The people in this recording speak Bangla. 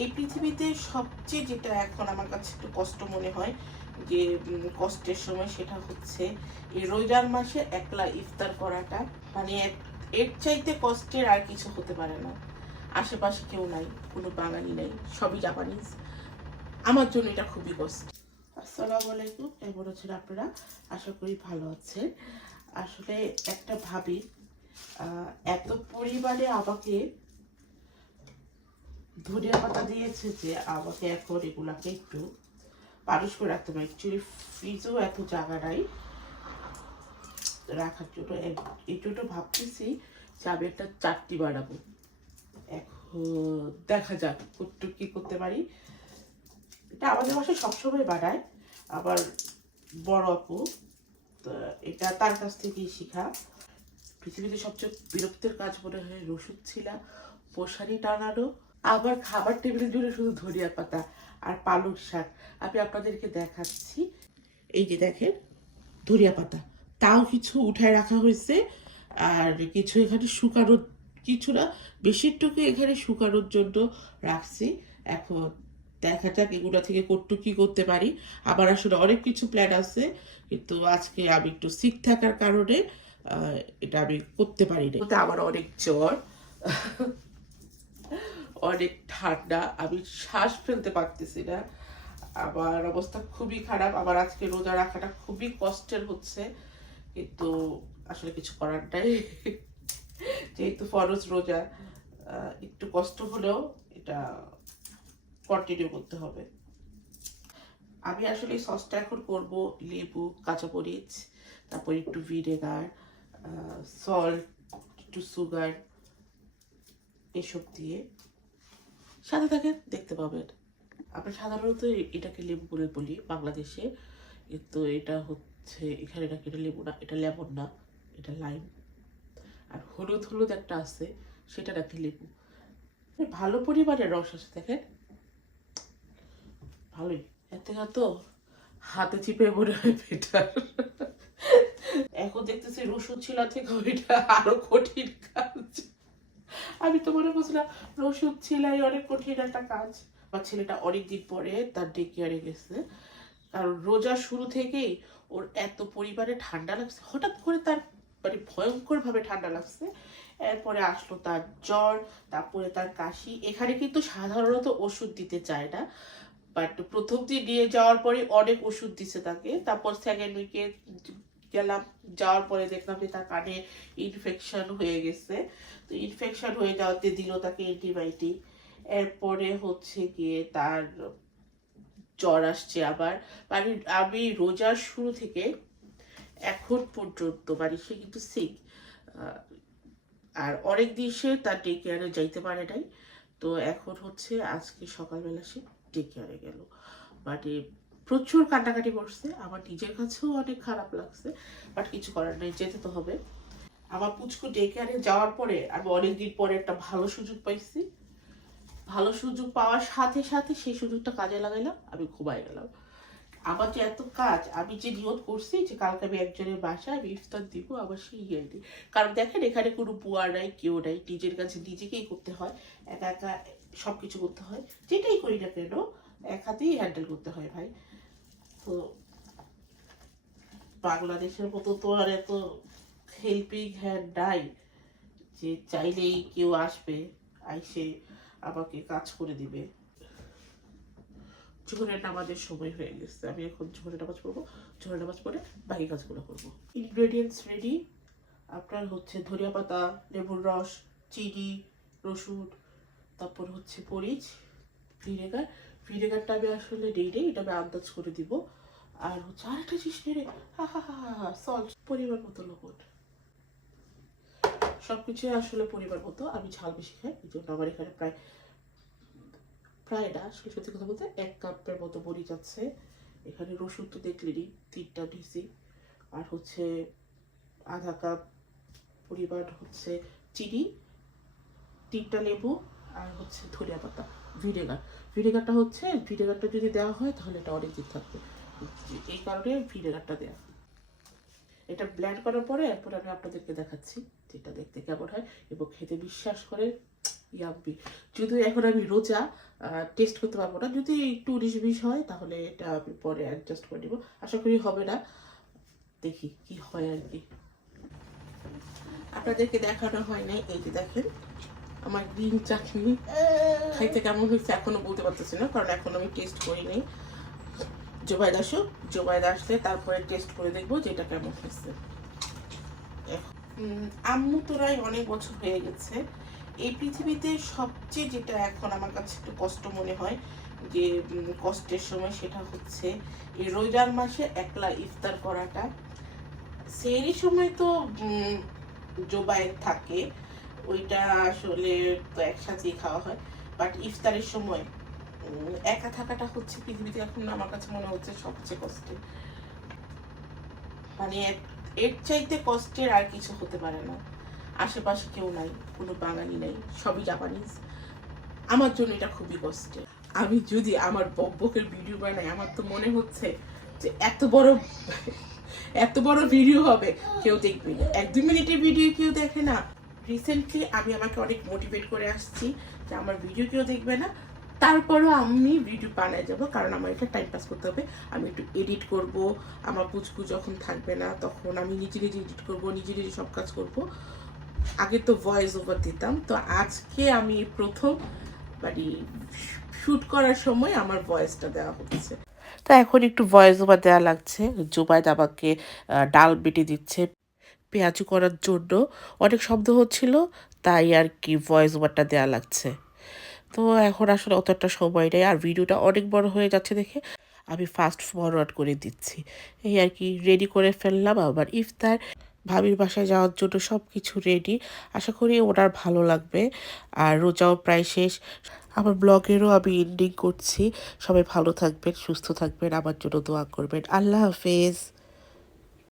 এই পৃথিবীতে সবচেয়ে যেটা এখন আমার কাছে একটু কষ্ট মনে হয়, যে কষ্টের সময় সেটা হচ্ছে এই রোজার মাসে একলা ইফতার করাটা। মানে এর চাইতে কষ্টের আর কিছু হতে পারে না। আশেপাশে কেউ নাই, কোনো বাঙালি নাই, সবই জাপানিজ। আমার জন্য এটা খুবই কষ্ট। আসসালামু আলাইকুম, কেমন আছেন আপনারা? আশা করি ভালো আছেন। আসলে একটা ভাবি এত পরিমাণে আমাকে ধনিয়া পাতা দিয়েছে যে আমাকে এখন এগুলাকে একটু পালিশ করে রাখতে হবে। অ্যাকচুয়ালি ফ্রিজেও এত জায়গা নাই। রাখার জন্য এই জন্য ভাবতেছি যে আমি একটা চাটনি বানাবো। এখন দেখা যাক কতটুকু কি করতে পারি। এটা আমাদের বাসায় সবসময় বানায়। আবার বড় আপু, তো এটা তার কাছ থেকেই শেখা। পৃথিবীতে সবচেয়ে বিরক্তের কাজ মনে হয় রসুন ছিলা। মশারি টানানো। আবার খাবার টেবিলের জন্য শুধু ধনিয়া পাতা আর পালং শাক। আমি আপনাদেরকে দেখাচ্ছি। এই যে দেখেন, ধনিয়া পাতা। তাও কিছু উঠায় রাখা হয়েছে। আর কিছু এখানে শুকানোর কিছু না বেশিরটুকু এখানে শুকানোর জন্য রাখছি। এখন দেখা যাক এগুলো থেকে কটটু কি করতে পারি। আবার আসলে অনেক কিছু প্ল্যান আছে, কিন্তু আজকে আমি একটু সিক থাকার কারণে এটা আমি করতে পারি না আমার অনেক জ্বর। অনেক ঠান্ডা, আমি শ্বাস ফেলতে পারতেছি না। আমার অবস্থা খুবই খারাপ, আমার আজকে রোজা রাখাটা খুবই কষ্টের হচ্ছে, কিন্তু আসলে কিছু করার নাই। যেহেতু ফরজ রোজা একটু কষ্ট হলেও এটা কন্টিনিউ করতে হবে। আমি আসলে সসটা এখন করব লেবু কাঁচামরিচ তারপর একটু ভিনেগার সল্ট একটু সুগার এসব দিয়ে। সাথে থাকেন, দেখতে পাবেন। আমরা সাধারণত এটাকে লেবু বলে বলি। বাংলাদেশে কিন্তু এটা হচ্ছে, এখানে এটাকে এটা লেবু না, এটা লেমন না, এটা লাইম। আর হলুদ হলুদ একটা আছে, সেটা নাকি লেবু। ভালো পরিমাণে রস আছে, দেখেন। ভালোই। এর থেকে তো হাতে চিপে মনে হয় বেটার এখন দেখতেছি রসুন ছিলা থেকে ওইটা আরও কঠিন কাজ। আমি তো মনে করছিলাম রসুন ছিলাই, অনেক কঠিন একটা কাজ। আমার ছেলেটা অনেকদিন পরে তার ডে কেয়ারে গেছে। কারণ রোজা শুরু থেকেই ওর এত পরিমাণে ঠান্ডা লাগছে। হঠাৎ করে তার মানে ভয়ঙ্কর ভাবে ঠান্ডা লাগছে। এরপরে আসলো তার জ্বর, তারপরে তার কাশি। এখানে কিন্তু সাধারণত ওষুধ দিতে চায় না। বাট প্রথম দিন নিয়ে যাওয়ার পরে অনেক ওষুধ দিছে তাকে। তারপর সেকেন্ড উইকে গেলাম, যাওয়ার পরে দেখলাম যে তার কানে ইনফেকশন হয়ে গেছে। তো ইনফেকশন হয়ে যাওয়াতে দিল তাকে অ্যান্টিবায়োটিক এরপরে হচ্ছে গিয়ে তার জ্বর আসছে আবার। মানে আমি রোজার শুরু থেকে এখন পর্যন্ত মানে সে কিন্তু সিক আর অনেক দিন সে তার ডে কেয়ারে যাইতে পারে নাই। তো এখন হচ্ছে আজকে সকালবেলা সে ডে কেয়ারে গেল। মানে প্রচুর কান্নাকাটি করছে। আমার নিজের কাছেও অনেক খারাপ লাগছে বাট কিছু করার নেই, যেতে তো হবে। আমার পুচকু ডেকে যাওয়ার পরে আমি অনেকদিন পরে একটা ভালো সুযোগ পাইছি। ভালো সুযোগ পাওয়ার সাথে সাথে সেই সুযোগটা কাজে লাগাইলাম, আমি ঘুমাই গেলাম। আমার যে এত কাজ, আমি যে নিয়ত করছি যে কালকে আমি একজনের বাসায় আমি ইফতার দিব, আবার সেই ইয়ে কারণ দেখেন, এখানে কোনো বুয়া নাই, কেউ নাই, নিজের কাছে নিজেকেই করতে হয়। একা একা সব কিছু করতে হয়। যেটাই করি না কেন, এক হাতেই হ্যান্ডেল করতে হয় ভাই। তো বাংলাদেশের মতো তো আর এত হেল্পিং হ্যান্ড নাই যে চাইলেই কেউ আসবে, আইসে আমাকে কাজ করে দিবে। জোহরের নামাজের সময় হয়ে গেছে। আমি এখন জোহরের নামাজ পড়ব। জোহরের নামাজ পড়ে বাকি কাজগুলো করব। ইনগ্রেডিয়েন্টস রেডি আপনার হচ্ছে ধনিয়া পাতা, লেবুর রস, চিনি, রসুন, তারপর হচ্ছে মরিচ, ভিনেগার। ভিনেগারটা আমি আসলে নেই নেই এটা আমি আন্দাজ করে দিব। আর হচ্ছে আরেকটা জিনিস নেই রে হা হা হা হা সল্ট পরিমাণ মতো লবণ। সবকিছু আসলে পরিমাণ মতো, আমি ঝাল বেশি খাই, এই জন্য আমার এখানে প্রায় প্রায় না, আসলে সত্যি কথা বলতে এক কাপের মতো মরিচ আছে এখানে রসুন তো দেখলেনি তিনটা নিছি আর হচ্ছে আধা কাপ পরিমাণ হচ্ছে চিনি, তিনটা লেবু আর হচ্ছে ধনিয়া পাতা, ভিনেগার। ভিনেগারটা হচ্ছে, ভিনেগারটা যদি দেওয়া হয় তাহলে এটা অনেক দিন থাকবে। এই কারণে ভিনেগারটা দেওয়া এটা ব্ল্যান্ড করার পরে এরপর আমি আপনাদেরকে দেখাচ্ছি যেটা দেখতে কেমন হয় এবং খেতে বিশ্বাস করে। ইয়াম্পি যদিও এখন আমি রোজা টেস্ট করতে পারব না। যদি একটু উনিশ বিশ হয় তাহলে এটা আমি পরে অ্যাডজাস্ট করে দিব আশা করি হবে না। দেখি কি হয় আর কি। আপনাদেরকে দেখানো হয় নাই। এই যে দেখেন আমার গ্রিন চাটনি। খাইতে কেমন হয়েছে এখনও বলতে পারতেছি না কারণ এখন আমি টেস্ট করিনি। জোবাইদ আসো, জোবাইদ আসলে তারপরে টেস্ট করে দেখব যে এটা কেমন হয়েছে। আম্মু তোরাই অনেক বছর হয়ে গেছে। এই পৃথিবীতে সবচেয়ে যেটা এখন আমার কাছে একটু কষ্ট মনে হয় যে কষ্টের সময় সেটা হচ্ছে এই রোজার মাসে একলা ইফতার করাটা। সেই সময় তো জোবায়ের থাকে, ওইটা আসলে তো একসাথেই খাওয়া হয়। বাট ইফতারের সময় একা থাকাটা হচ্ছে পৃথিবীতে এখন আমার কাছে মনে হচ্ছে সবচেয়ে কষ্টের মানে এর- চাইতে কষ্টের আর কিছু হতে পারে না। আশেপাশে কেউ নাই, কোনো বাঙালি নাই, সবই জাপানিজ। আমার জন্য এটা খুবই কষ্টের আমি যদি আমার বকবকের ভিডিও বানাই, আমার তো মনে হচ্ছে যে এত বড় এত বড় ভিডিও হবে, কেউ দেখবে না। এক দুই মিনিটের ভিডিও কেউ দেখে না। রিসেন্টলি আমি আমাকে অনেক মোটিভেট করে আসছি যে আমার ভিডিও কেউ দেখবে না। তারপরও আমি ভিডিও বানায় যাব কারণ আমার এটা টাইম পাস করতে হবে। আমি একটু এডিট করব আমার পুচকু যখন থাকবে না তখন আমি নিজে নিজে এডিট করব নিজে নিজে সব কাজ করব। আগে তো ভয়েস ওভার দিতাম তো আজকে আমি প্রথম মানে শুট করার সময় আমার ভয়েসটা দেওয়া হচ্ছে। তো এখন একটু ভয়েস ওভার দেওয়া লাগছে। জুবাইদ আমাকে আহ, ডাল বেটে দিচ্ছে পেঁয়াজু করার জন্য। অনেক শব্দ হচ্ছিল তাই আর কি ভয়েস ওভারটা দেওয়া লাগছে। তো এখন আসলে অতটা সময় নেই। আর ভিডিওটা অনেক বড় হয়ে যাচ্ছে দেখে আমি ফাস্ট ফরওয়ার্ড করে দিচ্ছি। এই আর কি রেডি করে ফেললাম আবার ইফতার। ভাবির বাসায় যাওয়ার জন্য সব কিছু রেডি আশা করি ওনার ভালো লাগবে। আর রোজাও প্রায় শেষ। আমার ব্লগেরও আমি এন্ডিং করছি। সবাই ভালো থাকবেন, সুস্থ থাকবেন, আমার জন্য দোয়া করবেন। আল্লাহ হাফেজ।